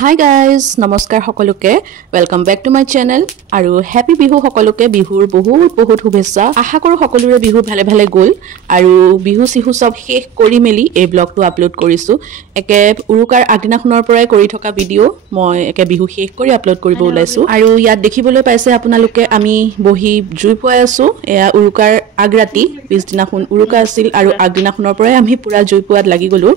Hi guys, নমস্কাৰ সকলোকে welcome back to my channel আৰু হ্যাপি বিহু সকলোকে বিহুৰ বহুত শুভেচ্ছা আশা কৰো সকলোৰে বিহু ভালে ভালে গল আৰু বিহু সিহু সব শেষ কৰি মেলি এই ব্লগটো আপলোড কৰিছো একে উৰুকাৰ আগদিনাখনৰ পৰাই কৰি থকা ভিডিও মই একে বিহু শেষ কৰি আপলোড কৰিব ওলাইছো আৰু ইয়াত দেখিবলৈ পাইছে আপোনালোকে আমি বহি জুই পোৱাই আছো এয়া উৰুকাৰ আগৰাতি পিছদিনাখন উৰুকা আছিল আৰু আগদিনাখনৰ পৰাই আমি পুৰা জুই পোৱাত লাগি গলো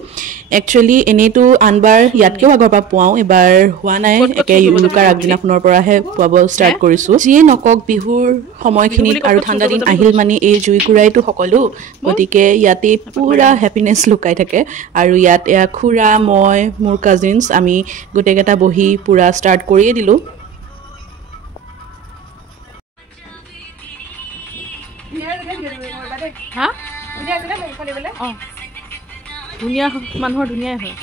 একচুয়ালি এনেটো আনবাৰ ইয়াতকেও আগৰ পৰা পোৱাও এবাৰ হোৱা নাই একে উৰুকাৰ আগদিনাখনৰ পৰাহে পোৱাব ষ্টাৰ্ট কৰিছো যিয়ে নকক বিহুৰ সময়খিনিত আৰু ঠাণ্ডা দিন আহিল মানে এই জুই কুৰাইটো সকলো গতিকে ইয়াতে পুৰা হ্যাপিনেস লুকাই থাকে আৰু ইয়াত এয়া খুৰা মই মোৰ কাজিনস আমি গোটেইকেটা বহি পুৰা ষ্টাৰ্ট কৰিয়ে দিলো হা ধুনিয়া মানুহৰ ধুনিয়াই হয়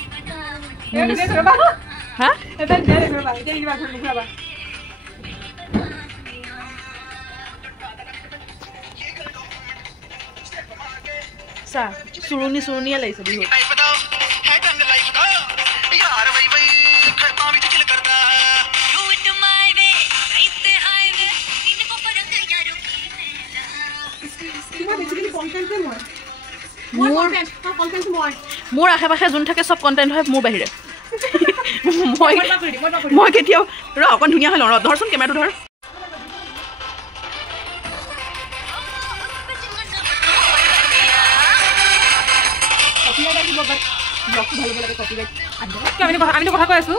হা এটা দিয়া দেখবা এতিয়া ইবা দেখবা সা সুৰুনিয়া লাইছে বিহু মোৰ আশে পাশে যোন থাকে সব কন্টেন্ট হয় মোৰ বাহিৰে মই কেতিয়াও ৰ অকণ ধুনীয়া হ'ল ৰ ধৰচোন কেমেৰাটো ধৰ আমি কথা কৈ আছো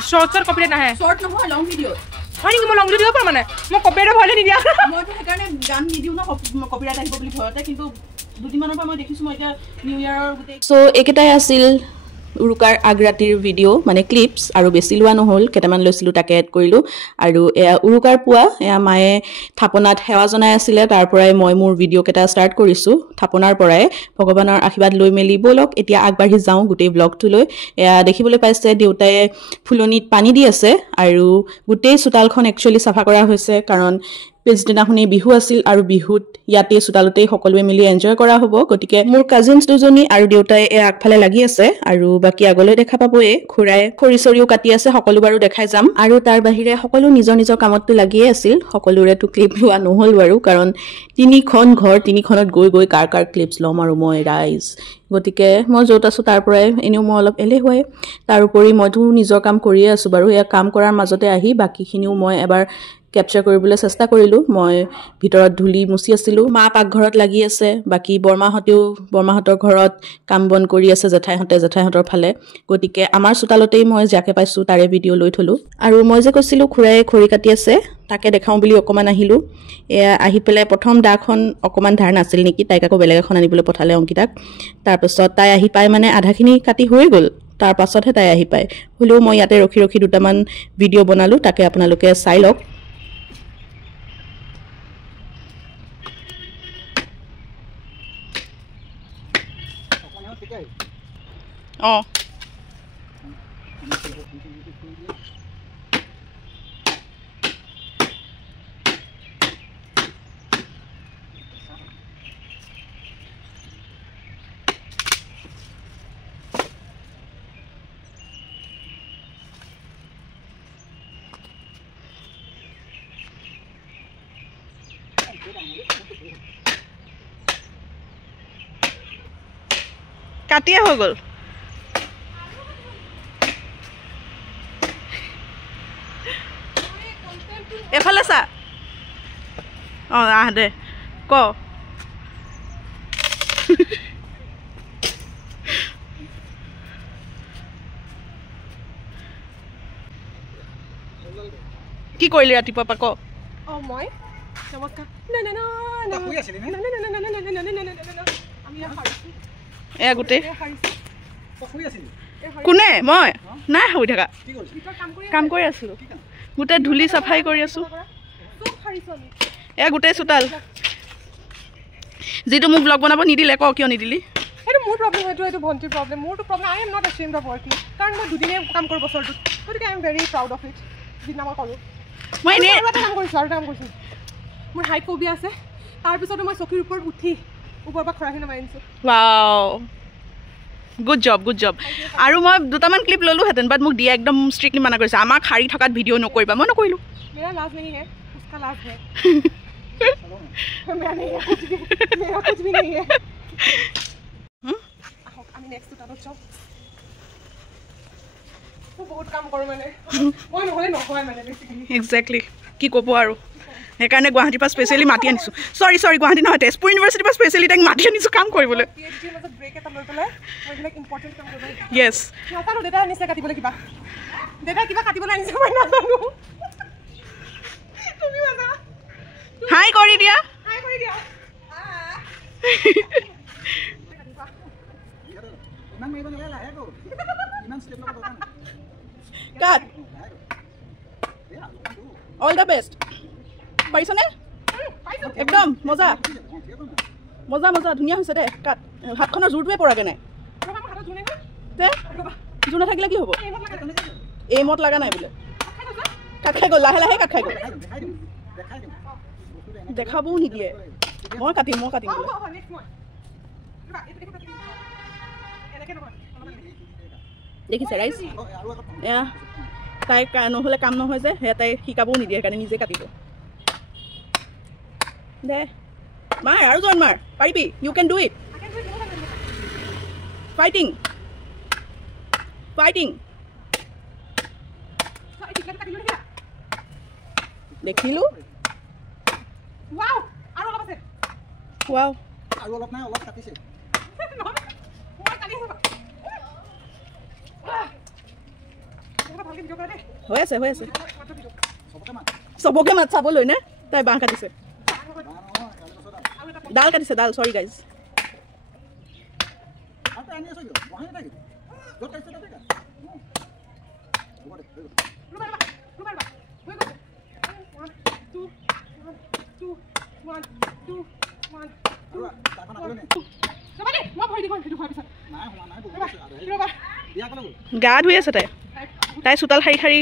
শৰ্টছৰ কপিৰাইট নাহে শৰ্ট নহয় লং ভিডিঅ হয় নেকি মই লং ভিডিঅ পাম মানে মই কপিৰাইট ভলে নিদিয়া মই তো সেইকাৰণে গান নিদিও না কপিৰাইট আহিব বুলি ভয়তে কিন্তু দুদিনমানৰ পৰা মই দেখিছো মই এতিয়া নিউ ইয়াৰৰ গুটে সো একেটাই আছিল উৰুকাৰ আগৰাতিৰ ভিডিও মানে ক্লিপস আৰু বেছি লোৱা নহল কেটামান লৈছিলো তাকে এড কৰিলো আৰু উৰুকাৰ পুৱা মায়ে থাপনাত সেৱা জনাই আছিল তাৰ পৰাই মই মোৰ ভিডিও কেটা ষ্টাৰ্ট কৰিছো থাপনাৰ পৰাই ভগৱানৰ আশীৰ্বাদ লৈ মেলি বলক এতিয়া আগবাঢ়ি যাও গোটেই ব্লগটো লৈ দেখিবলৈ পাইছে দেউতাই ফুলনিত পানী দি আছে আৰু গোটেই চোতালখন একচুয়ালি সাফা কৰা হৈছে কাৰণ পিছদিনাখনি বিহু আছিল আৰু বিহুত ইয়াতে চোতালতে সকলোৱে মিলি এনজয় কৰা হ'ব গতিকে মোৰ কাজিনস দুজনী আৰু দেউতাই আগফালে লাগি আছে আৰু বাকি আগলৈ দেখা পাবয়ে খুৰাই খৰিচৰিও কাটি আছে সকলো বাৰু দেখাই যাম আৰু তাৰ বাহিৰে সকলো নিজৰ নিজৰ কামতটো লাগিয়ে আছিল সকলোৰেটো ক্লিপ লোৱা নহল বাৰু কাৰণ তিনিখন ঘৰ তিনিখনত গৈ কাৰ ক্লিপস লম আৰু মই ৰাইজ গতিকে মই যত আছো তাৰ পৰাই এনেও মই অলপ এলেহুৱাই তাৰ উপৰি মইতো নিজৰ কাম কৰিয়ে আছো বাৰু এই কাম কৰাৰ মাজতে আহি বাকিখিনিও মই এবাৰ ক্যাপচাৰ কৰিবলৈ চেষ্টা কৰিলো মই ভিতৰত ধুলি মুছি আছিলো মা পাকঘৰত লাগি আছে বাকি বৰমাহতৰ ঘৰত কাম বন কৰি আছে জেঠাইহতৰ ফালে গতিকে আমাৰ চোতালতেই মই যাকে পাইছো তাৰে ভিডিও লৈ থলো আৰু মই যে কৈছিলো খুৰাই খৰি কাটি আছে তাকে দেখাও বুলি অকমান আহিলো আহি পেলাই প্ৰথম দাখন অকমান ধাৰ নাছিল নেকি তাইক আকৌ বেলেগ এখন আনিবলৈ পঠালে অংকিতাক তাৰ পাছত তাই আহি পাই মানে আধাখিনি কাটি হৈ গল তাৰ পাছতহে তাই আহি পায় হলেও মই ইয়াতে ৰখি দুটামান ভিডিও বনালো তাকে আপোনালোকে চাই লওক Oh. কাটিয়ে হৈ গল এফালে চা আহ দে ক কি কৰিলি ৰাতিপুৱা পা ক মই নমস্কাৰ এয়া গোটেই কোনে মই নাই হৈ থাকা কাম কৰি আছিলো গোটেই ধুলি চাফাই কৰি আছো এয়া গোটেই চোতাল যেটো মোক ব্লগ বনাব নিদিলে ক কিয় নিদিলি এটা মোৰ প্ৰবলেম এইটো ভন্টি প্ৰবলেম মোৰটো problem I am not ashamed of working কাৰণ মই দুদিনে কাম কৰিব বছৰটো গতিকে I am very proud of it যিনা মই কৰো মই এনে এটা কাম কৰিছো মোৰ হাইট ফোবিয়া আছে তাৰ পিছতো মই চকীৰ ওপৰত উঠি ওপৰৰ পৰা খৰাখিনি মাৰি দিছোঁ ৱাও গুড জব আৰু মই দুটামান ক্লিপ ল'লোহেঁতেন বাট মোক দিয়া একদম ষ্ট্ৰিক্টলি মানা কৰিছে আমাক শাৰী থকাত ভিডিঅ' নকৰিবা মই নকৰিলোঁ मेरा लाज नहीं है उसका लाज है मेरा नहीं है मेरा कुछ भी नहीं है আমি নেক্সট টাটো চাও তো বহুত কাম কৰো মানে মই নহলে নহয় মানে বেসিক্যালি এক্স্যাক্টলি কি ক'ব আৰু সেইকাৰণে গুৱাহাটীৰ পৰা স্পেচিয়েলি মাতি আনিছোঁ চৰি গুৱাহাটী নহয় তেজপুৰ ইউনিভাৰ্চিটিৰ পৰা স্পেচিয়েলি তাক মাতি আনিছোঁ কাম কৰিবলৈ পিএইচডি মাজত ব্ৰেক এটা লৈ পেলাই মই এইবিলাক ইম্পৰ্টেণ্ট কাম কৰিব য়েছ নাজানো দেউতা আনিছে কাটিবলৈ কিবা কাটিবলৈ আনিছে মই নাজানো তুমি বাজা হাই কৰি দিয়া কাট অল দ্য বেষ্ট পাৰিছনে একদম মজা ধুনীয়া হৈছে দে কাট হাতখনৰ জোৰটোৱে পৰাগৈ নাই দে জোৰ নাথাকিলে কি হ'ব এইমত লগা নাই বোলে কাট খাই গ'ল লাহে কাট খাই গ'ল দেখাবও নিদিয়ে মই কাটিম দেখিছে ৰাইজ এয়া তাই নহ'লে কাম নহয় যে সেয়া তাই শিকাবও নিদিয়ে সেইকাৰণে নিজে কাটিব দে মাৰ আৰু জন মাৰ পাৰিবি you can do it fighting দেখিলোঁ ৱাও আৰু অলপ নাই অলপ কাটিছে হৈ আছে চবকে মাত চাবলৈ নে তাই বাঁহ কাটিছে ডাল কাটিছে চৰি গাইজ গা ধুই আছে তাই চোতাল শাৰী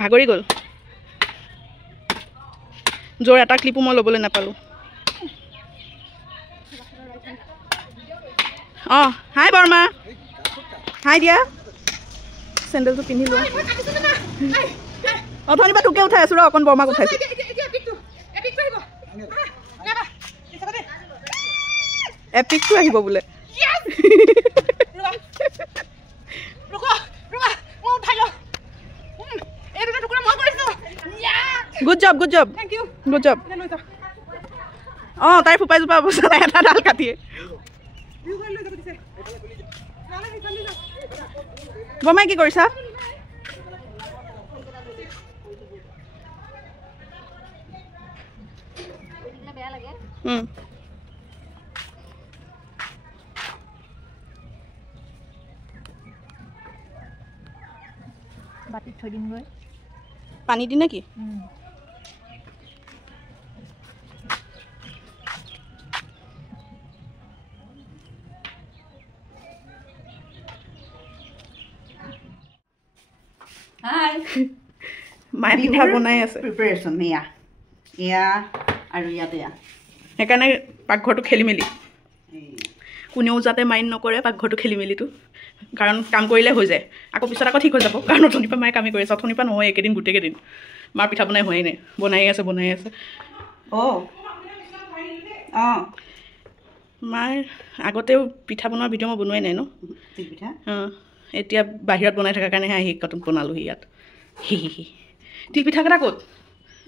ভাগৰি গ'ল জোৰ এটা ক্লিপো মই ল'বলৈ নাপালোঁ অঁ হাই বৰ্মা হাই দিয়া চেণ্ডেলটো পিন্ধিলোঁ অথনিৰ পৰা তোকে উঠাই আছোঁ ৰ অকণ বৰ্মাক উঠাইছোঁ এপিকটো আহিব বোলে গুড জব অঁ তাই ফুপাই জোপা অৱস্থা নাই এটা ডাল কাটিয়ে বৰ্মাই কি কৰিছা বাটিত থৈ দিমগৈ পানী দি নেকি মায়ে পিঠা বনাই আছে প্ৰিপাৰেশ্যন এয়া আৰু ইয়াতে সেইকাৰণে পাকঘৰটো খেলি মেলি কোনেও যাতে মাইণ্ড নকৰে পাকঘৰটো খেলি মেলিটো কাৰণ কাম কৰিলে হৈ যায় আকৌ পিছত আকৌ ঠিক হৈ যাব কাৰণ অথনিৰ পৰা মায়ে কামেই কৰি আছে অথনিৰ পৰা নহয় একেদিন গোটেইকেইদিন মাৰ পিঠা বনাই হোৱাই নাই বনাই আছে মাৰ আগতেও পিঠা বনোৱাৰ ভিডিঅ' মই বনোৱাই নাই ন পিঠা এতিয়া বাহিৰত বনাই থকাৰ কাৰণেহে আহি বনালোহি ইয়াত তিল পিঠাকেইটা ক'ত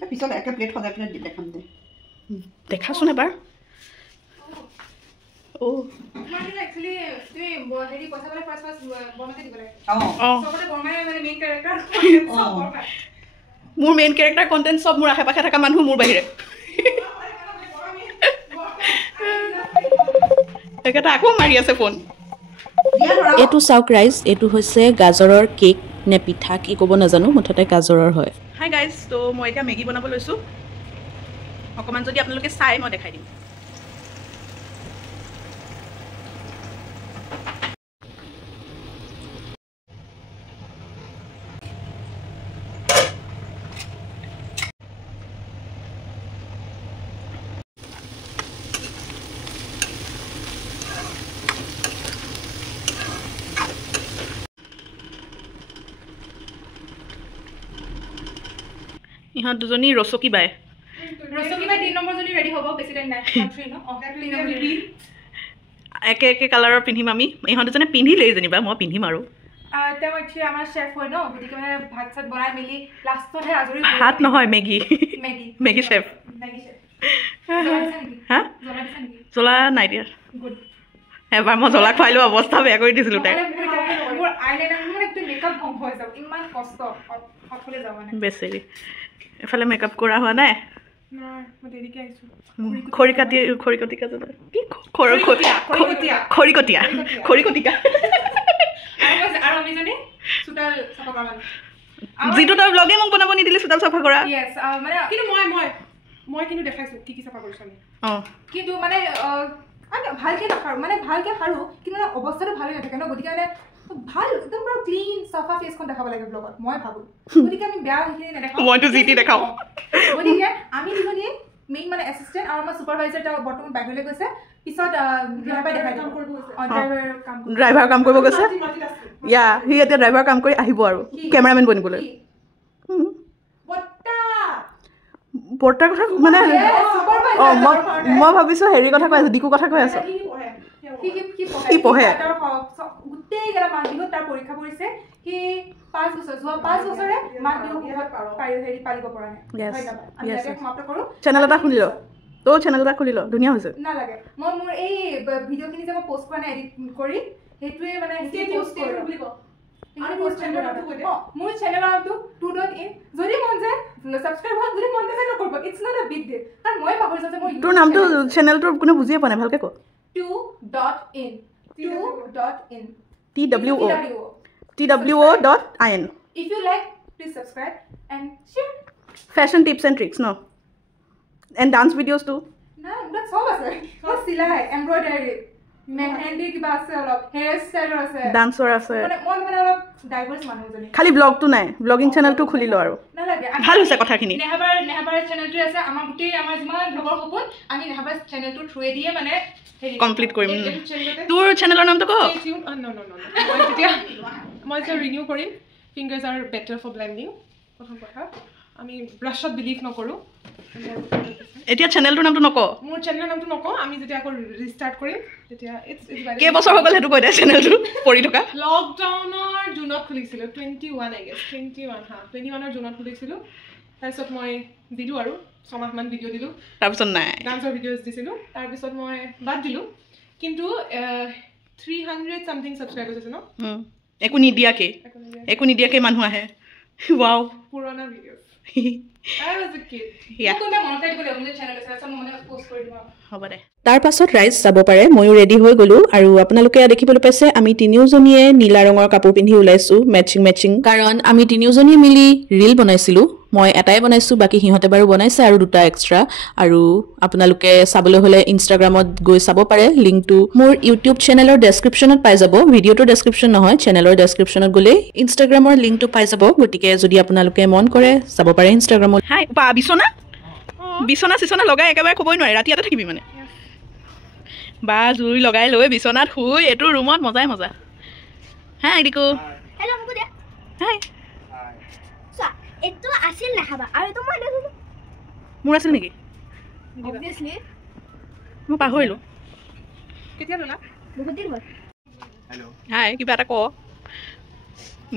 পিছত একে প্লেট সজাই পিনে দেখাম দে দেখাচোন এবাৰ মোৰ মেইন কেৰেক্টাৰ কণ্টেণ্ট চব মোৰ আশে পাশে থকা মানুহ মোৰ বাহিৰে একেটা আকৌ মাৰি আছে ফোন এইটো চাওক ৰাইজ এইটো হৈছে গাজৰৰ কেক নে পিঠা কি ক'ব নাজানো মুঠতে গাজৰৰ হয় হাই গাইজ তো মই এতিয়া মেগী বনাব লৈছোঁ অকণমান যদি আপোনালোকে চাই মই দেখাই দিম ইহঁত দুজনী ৰচকি বাই 3 নম্বৰ জনী ৰেডি হ'ব বেছি টাইম নাই 3 ন একে কালাৰৰ পিন্ধিম আমি ইহঁত দুজনে পিন্ধিলেই যেনিবা মই পিন্ধিম আৰু তেওঁ এতিয়া আমাৰ শেফ হয় ন গতিকে মানে ভাত চাত বনাই মেলি লাষ্টতহে আজৰি ভাত নহয় মেগী শেফ হা জ্বলা নাই দিয়া এবাৰ মই জ্বলা খুৱাইলো অৱস্থা বেয়া কৰি দিছিলোঁ তাইক বেচেৰি এফালে মেকআপ কৰা হোৱা নাই খৰিকটিকা যিটো তই ব্লগে মোক বনাব নিদিলি চোতাল চাফা কৰা মই কিন্তু দেখাইছো কি চাফা কৰিছো কিন্তু মানে ভালকে নাখাৰো মানে ভালকে খাৰো কিন্তু অৱস্থাটো ভালে নাথাকে ন গতিকে মানে ভাল একদম পুৰা ক্লিন চাফা ফেচখন দেখাব লাগে ব্লগত মই ভাবো গতিকে আমি বেয়া সেইখিনি নেদেখাওঁ মইতো জিটি দেখাওঁ গতিকে আমি দুজনীয়ে মেইন মানে এছিষ্টেণ্ট আৰু আমাৰ ছুপাৰভাইজাৰ তেওঁ বৰ্তমান বাহিৰলৈ গৈছে পিছত ড্ৰাইভাৰ কাম কৰিব গৈছে ইয়া সি এতিয়া ড্ৰাইভাৰ কাম কৰি আহিব আৰু কেমেৰামেন বনিবলৈ বৰ্তাৰ কথা মানে মই ভাবিছো হেৰি কথা কৈ আছো ডিকু কথা কৈ আছো সি পঢ়ে গোটেইকেইটা মাঘ বিহুত তাৰ পৰীক্ষা পৰিছে সি 5 বছৰ যোৱা 5 বছৰে মাঘ বিহু পালিব পৰা নাই সমাপ্ত কৰো চেনেল এটা খুলি ল তো চেনেল এটা খুলি ল ধুনীয়া হৈছে নালাগে মই মোৰ এই ভিডিঅ'খিনি যে মই পোষ্ট কৰা নাই এডিট কৰি সেইটোৱে মানে মোৰ চেনেলৰ নামটো 2.in যদি মন যায় সাবস্ক্ৰাইব হয় যদি মন নাযায় নকৰিব ইটছ নট আ বিগ ডিল কাৰণ মই পাহৰি যাওঁ যে মই তোৰ নামটো চেনেলটোৰ কোনো বুজিয়ে পোৱা নাই ভালকে ক 2.in TWO.in if you like please subscribe and share fashion tips and tricks no and dance videos too no that's all আছে মই সিলাই এমব্ৰয়ডাৰী মেহেন্দি কিবা আছে অলপ হেয়াৰ ষ্টাইল আছে ডান্সৰ আছে মানে অলপ ডাইভাৰ্স মানুহজনী খালি ব্লগটো নাই ব্লগিং চেনেলটো খুলি ল আৰু নালাগে ভাল হৈছে কথাখিনি নেহাবাৰ চেনেলটো আছে আমাৰ গোটেই আমাৰ যিমান ব্লগৰ সপোন আমি নেহাবাৰ চেনেলটো থ্ৰুৱে দিয়ে মানে কমপ্লিট কৰিম তোৰ চেনেলৰ নামটো ক মই যে ৰিনিউ কৰিম fingers are better for blending প্ৰথম কথা আমি ব্ৰাছত বিলিভ নকৰো এতিয়া চেনেলটোৰ নামটো নক মোৰ চেনেলৰ নামটো নক আমি যেতিয়া আকৌ ৰিষ্টাৰ্ট কৰিম তেতিয়া কেই বছৰ হৈ গ'ল সেইটো কৈ দে চেনেলটো পৰি থকা লকডাউনৰ জুনত খুলিছিলোঁ 21 আই গেছ 21ৰ জুনত খুলিছিলোঁ তাৰপিছত মই দিলোঁ আৰু 6 মাহমান ভিডিঅ' দিলোঁ তাৰপিছত নাই ডান্সৰ ভিডিঅ'জ দিছিলোঁ তাৰপিছত মই বাদ দিলোঁ কিন্তু 300 সামথিং ছাবস্ক্ৰাইবাৰ্ছ আছে ন একো নিদিয়াকে মানুহ আহে ৱাও পুৰণা ভিডিঅ' তাৰ পাছত ৰাইজ যাব পাৰে ময়ো ৰেডি হৈ গলো আৰু আপোনালোকে দেখিবলৈ পাইছে আমি তিনিওজনীয়ে নীলা ৰঙৰ কাপোৰ পিন্ধি ওলাইছো মেচিং কাৰণ আমি তিনিওজনীয়ে মিলি ৰিল বনাইছিলো মই এটাই বনাইছো বাকি সিহঁতে বাৰু বনাইছে আৰু দুটা এক্সট্ৰা আৰু আপোনালোকে চাবলৈ হলে ইনষ্টাগ্ৰামত গৈ চাব পাৰে লিংকটো মোৰ ইউটিউব চেনেলৰ ডেছক্ৰিপশ্যনত পাই যাব ভিডিঅ'টোৰ ডেছক্ৰিপশ্যন নহয় চেনেলৰ ডেছক্ৰিপশ্যনত গ'লে ইনষ্টাগ্ৰামৰ লিংকটো পাই যাব গতিকে যদি আপোনালোকে মন কৰে চাব পাৰে ইনষ্টাগ্ৰামত হাই পা বিছনা লগাই একেবাৰে ক'বই নোৱাৰে ৰাতি এটা থাকিবি মানে বা জুই লগাই লৈ বিছনাত শুই এইটো ৰুমত মজাই মজা হাই ডিকু হেল্ল' মুকু দে হাই এটো আছিল না খাবা আৰু তো মই দেখো মোৰ আছিল নেকি অবভিয়াসলি মই পাহৰিলো কেতিয়া ললা বহুত দিন হ'ল হেল্ল' হাই কিবা এটা ক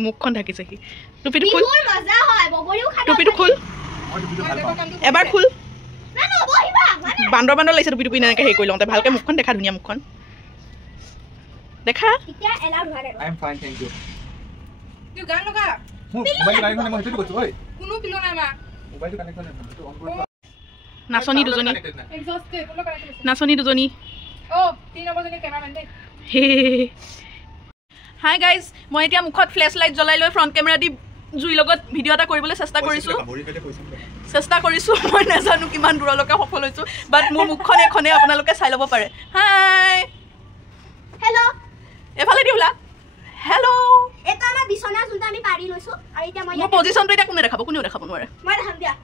মুখখন ঢাকিছে কি টুপিটো খুল মোৰ মজা হয় বগৰিও খানা টুপিটো খুল এবাৰ খুল না না বহিবা মানে বান্দৰ লাগিছে টুপি এনেকৈ হেৰি কৰি লওঁতে ভালকৈ মুখখন দেখা ধুনীয়া মুখখন দেখা এতিয়া এলাউড হোৱা নাই I am fine thank you তুই গান লগা মোবাইল কানেকশন মই সেইটো কৈছো ঐ কোনো পিলো নাই মা মোবাইল কানেকশন সেইটো অন কৰি নাচনি দুজনী এক্সস্টেড ওলো কানেক্ট নাচনি দুজনী ও 3 নম্বৰ জনী কেমেৰামেন দে হাই গাইজ মই এতিয়া মুখত ফ্লেছ লাইট জ্বলাই লৈ ফ্ৰণ্ট কেমেৰা দি জুই লগত ভিডিঅ' এটা কৰিবলৈ চেষ্টা কৰিছোঁ মই নাজানো কিমান দূৰলৈকে সফল হৈছোঁ বাট মোৰ মুখখন এখনে আপোনালোকে চাই ল'ব পাৰে হাই হেল্ল' এফালে দি ওলা হেল্ল' এটা আমাৰ বিছনা যোনটা আমি পাৰি লৈছো আৰু এতিয়া মই মোৰ পজিশ্যনটো এতিয়া কোনেও দেখাব নোৱাৰে মই দেখাম দিয়া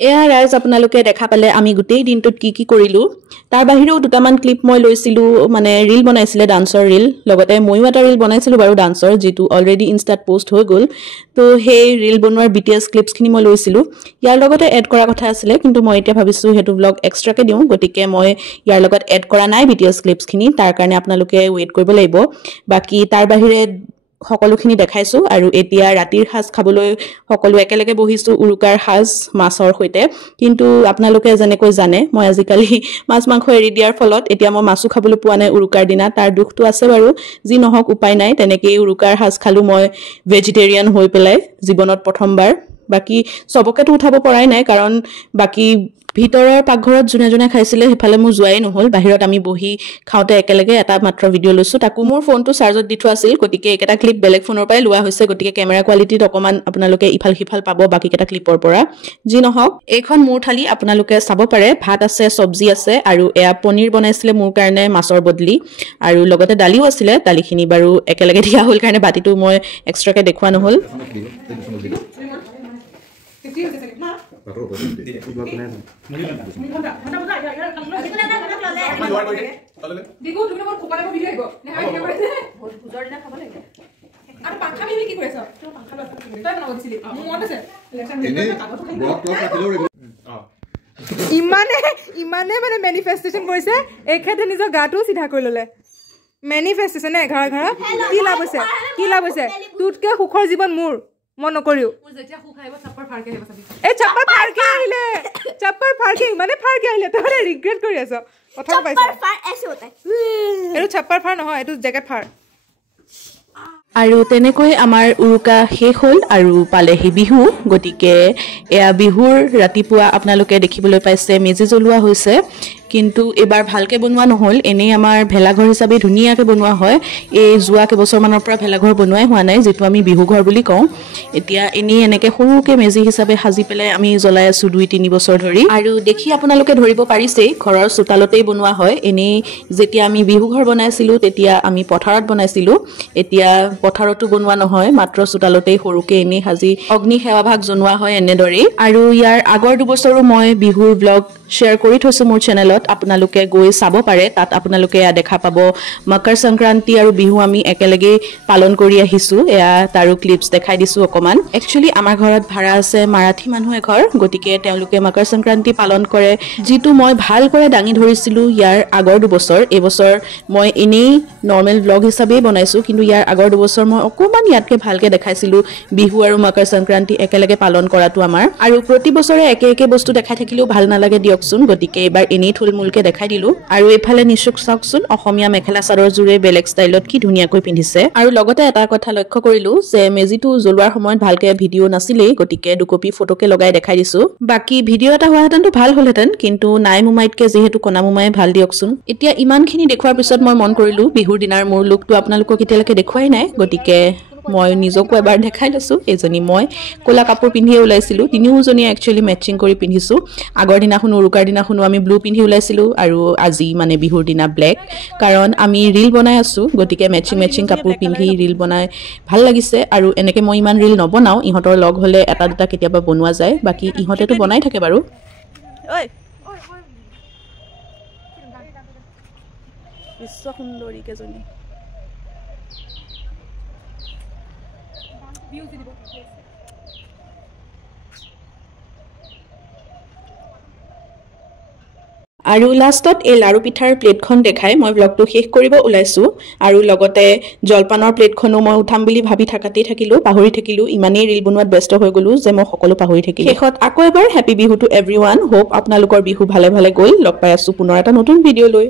এয়া ৰাইজ আপোনালোকে দেখা পালে আমি গোটেই দিনটোত কি কৰিলোঁ তাৰ বাহিৰেও দুটামান ক্লিপ মই লৈছিলোঁ মানে ৰীল বনাইছিলে ডান্সৰ ৰীল লগতে ময়ো এটা ৰীল বনাইছিলোঁ বাৰু ডান্সৰ যিটো অলৰেডি ইনষ্টাত পোষ্ট হৈ গ'ল তো সেই ৰীল বনোৱাৰ BTS ক্লিপছখিনি মই লৈছিলোঁ ইয়াৰ লগতে এড কৰা কথা আছিলে কিন্তু মই এতিয়া ভাবিছোঁ সেইটো ব্লগ এক্সট্ৰাকৈ দিওঁ গতিকে মই ইয়াৰ লগত এড কৰা নাই BTS ক্লিপছখিনি তাৰ কাৰণে আপোনালোকে ৱেইট কৰিব লাগিব বাকী তাৰ বাহিৰে সকলোখিনি দেখাইছো আৰু এতিয়া ৰাতিৰ সাজ খাবলৈ সকলো একেলগে বহিছো উৰুকাৰ সাজ মাছৰ সৈতে কিন্তু আপোনালোকে যেনেকৈ জানে মই আজিকালি মাছ মাংস এৰি দিয়াৰ ফলত এতিয়া মই মাছু খাবলৈ পোৱা নাই উৰুকাৰ দিনা তাৰ দুখটো আছে বাৰু যি নহওক উপায় নাই তেনেকৈ উৰুকাৰ সাজ খালো মই ভেজিটেৰিয়ান হৈ পেলাই জীৱনত প্ৰথমবাৰ বাকি সবকেতো উঠাব পৰাই নাই কাৰণ বাকি ভিতৰৰ পাকঘৰত জুনে খাইছিলে হেফালে মোৰ যোৱাই নহল বাহিৰত আমি বহি খাওতে একেলগে এটা মাত্ৰ ভিডিও লৈছো তাকো মোৰ ফোনটো চাৰ্জত দি থোৱা আছিল গতিকে একটা ক্লিপ বেলেগ ফোনৰ পৰাই লোৱা হৈছে গতিকে কেমেৰা কোৱালিটিত অকমান আপোনালোকে ইফাল সিফাল পাব বাকি কেটা ক্লিপৰ পৰা যি নহওক এইখন মোৰ থালি আপোনালোকে চাব পাৰে ভাত আছে সবজি আছে আৰু এয়া পনীৰ বনাইছিলে মোৰ কাৰণে মাছৰ বদলি আৰু লগতে দালিও আছিলে দালিখিনি বাৰু একেলগে দিয়া হল কাৰণে বাটিটো মই এক্সট্ৰাকে দেখুৱা নহল দেখো তুমি মোৰ কোপালে ভিডিও আহিব নেহাই ভিডিও কৰিছে ভোজৰ দিনা খাব লাগে আৰু পাখা মিমি কি কৰিছ তই পাখা লছ তই বনাব দিছিলি মোৰ মন আছে ইমানে মানে মেনিফেষ্টেশ্যন কৰিছে এখেতে নিজৰ গাটো সিধা কৰি ললে মেনিফেষ্টেশ্যন এঘাৰ কি লাভ হৈছে তোতকে সুখৰ জীৱন মোৰ মই নকৰিও যেতিয়া সুখ আহিব চাপ্পাৰ ফাৰকে আহিব চাবি এই চাপ্পাৰ ফাৰকে মানে ফাৰকে আহিলে তই ৰিগ্ৰেট কৰি আছ কথা পাইছ ফাৰ এসে होता है এটো চাপ্পাৰ ফাৰ নহয় এটো জেকেট ফাৰ আৰু তেনেকৈ আমাৰ উৰুকা শেষ হ'ল আৰু পালেহি বিহু গতিকে এয়া বিহুৰ ৰাতিপুৱা আপোনালোকে দেখিবলৈ পাইছে মেজি জ্বলোৱা হৈছে কিন্তু এবাৰ ভালকে বনোৱা নহল এনে আমাৰ ভেলাঘৰ হিচাপে ধুনিয়াকে বনোৱা হয় এই জুৱা কেবছৰমানৰ পৰা ভেলাঘৰ বনোৱাই হোৱা নাই যেটো আমি বিহু ঘৰ বুলি কওঁ এতিয়া এনে এনেকে সৰুকে মেজি হিচাপে সাজি পেলাই আমি জ্বলাই আছো 2-3 বছৰ ধৰি আৰু দেখি আপোনালোকে ধৰিব পাৰিছে ঘৰৰ চোতালতেই বনোৱা হয় এনে যেতিয়া আমি বিহু ঘৰ বনাইছিলো তেতিয়া আমি পথাৰত বনাইছিলো এতিয়া পথাৰতো বনোৱা নহয় মাত্ৰ চোতালতেই সৰুকে এনে সাজি অগ্নি সেৱা ভাগ জনোৱা হয় এনেদৰে আৰু ইয়াৰ আগৰ 2 বছৰো মই বিহুৰ ব্লগ শেয়াৰ কৰি থৈছো মোৰ চেনেলত আপোনালোকে গৈ চাব পাৰে তাত আপোনালোকে দেখা পাব মকৰ সংক্ৰান্তি আৰু বিহু আমি একেলগে পালন কৰি আহিছো এয়া তাৰো ক্লিপছ দেখাই দিছো অকমান একচুয়ালি আমাৰ ঘৰত ভাড়া আছে মাৰাঠী মানুহ এঘৰ গতিকে তেওঁলোকে মকৰ সংক্ৰান্তি পালন কৰে যেটো মই ভাল কৰে দাঙি ধৰিছিলো ইয়াৰ আগৰ 2 বছৰ এই বছৰ মই এনেই নৰমাল ব্লগ হিচাপে বনাইছো কিন্তু ইয়াৰ আগৰ 2 বছৰ মই অকমান ইয়াতকে ভালকে দেখাইছিলো বিহু আৰু মকৰ সংক্ৰান্তি একেলগে পালন কৰাটো আমাৰ আৰু প্ৰতি বছৰে একে বস্তু দেখাই থাকিলেও ভাল নালাগে দিয়কচোন গতিকে এবাৰ এনেই থুলমুলকে দেখাই দিলো আৰু এফালে নিশুক চাওকচোন অসমীয়া মেখেলা চাদৰ জুৰে বেলেগ ষ্টাইলত কি ধুনিয়াকৈ পিন্ধিছে আৰু লগতে এটা কথা লক্ষ্য কৰিলো যে মেজিটো জ্বলোৱাৰ সময়ত ভালকে ভিডিও নাছিলে গতিকে দুকপি ফটোকে লগাই দেখাই দিছো বাকি ভিডিও এটা হোৱাহেতেনটো ভাল হলহেতেন কিন্তু নাই মুমাইতকে যেহেতু কনা মুমাই ভাল দিয়কচোন এতিয়া ইমানখিনি দেখুৱাৰ পিছত মই মন কৰিলো বিহুৰ দিনাৰ মোৰ লুকটো আপোনালোকক কেতিয়ালৈকে দেখুৱাই নাই গতিকে মই নিজকো এবাৰ দেখাই লৈছো এজনী মই কোলা কাপোৰ পিন্ধি ওলাইছিলো তিনিওজনী একচুয়ালি মেচিং কৰি পিন্ধিছো আগৰ দিনাখন উৰুকাৰ দিনাখনো আমি ব্লু পিন্ধি ওলাইছিলো আৰু আজি মানে বিহুৰ দিনা ব্লেক কাৰণ আমি ৰীল বনাই আছো গতিকে মেচিং কাপোৰ পিন্ধি ৰীল বনাই ভাল লাগিছে আৰু এনেকে মই ইমান ৰীল নবনাও ইহঁতৰ লগ হলে এটা দুটা কেতিয়াবা বনোৱা যায় বাকি ইহঁতেটো বনাই থাকে বাৰু ঐ বিশ্ব সুন্দৰী কেজনী আৰু লাষ্টত এই লাৰু পিঠাৰ প্লেটখন দেখাই মই ব্লগটো শেষ কৰিব ওলাইছো আৰু লগতে জলপানৰ প্লেটখনো মই উঠাম বুলি ভাবি থাকিলো পাহৰি থাকিলো ইমানেই ৰীল বনোৱাত ব্যস্ত হৈ গলো যে মই সকলো পাহৰি থাকিলো শেষত আকৌ এবাৰ happy Bihu to everyone hope আপোনালোকৰ বিহু ভালে গ'ল লগ পাই আছো পুনৰ এটা নতুন ভিডিও লৈ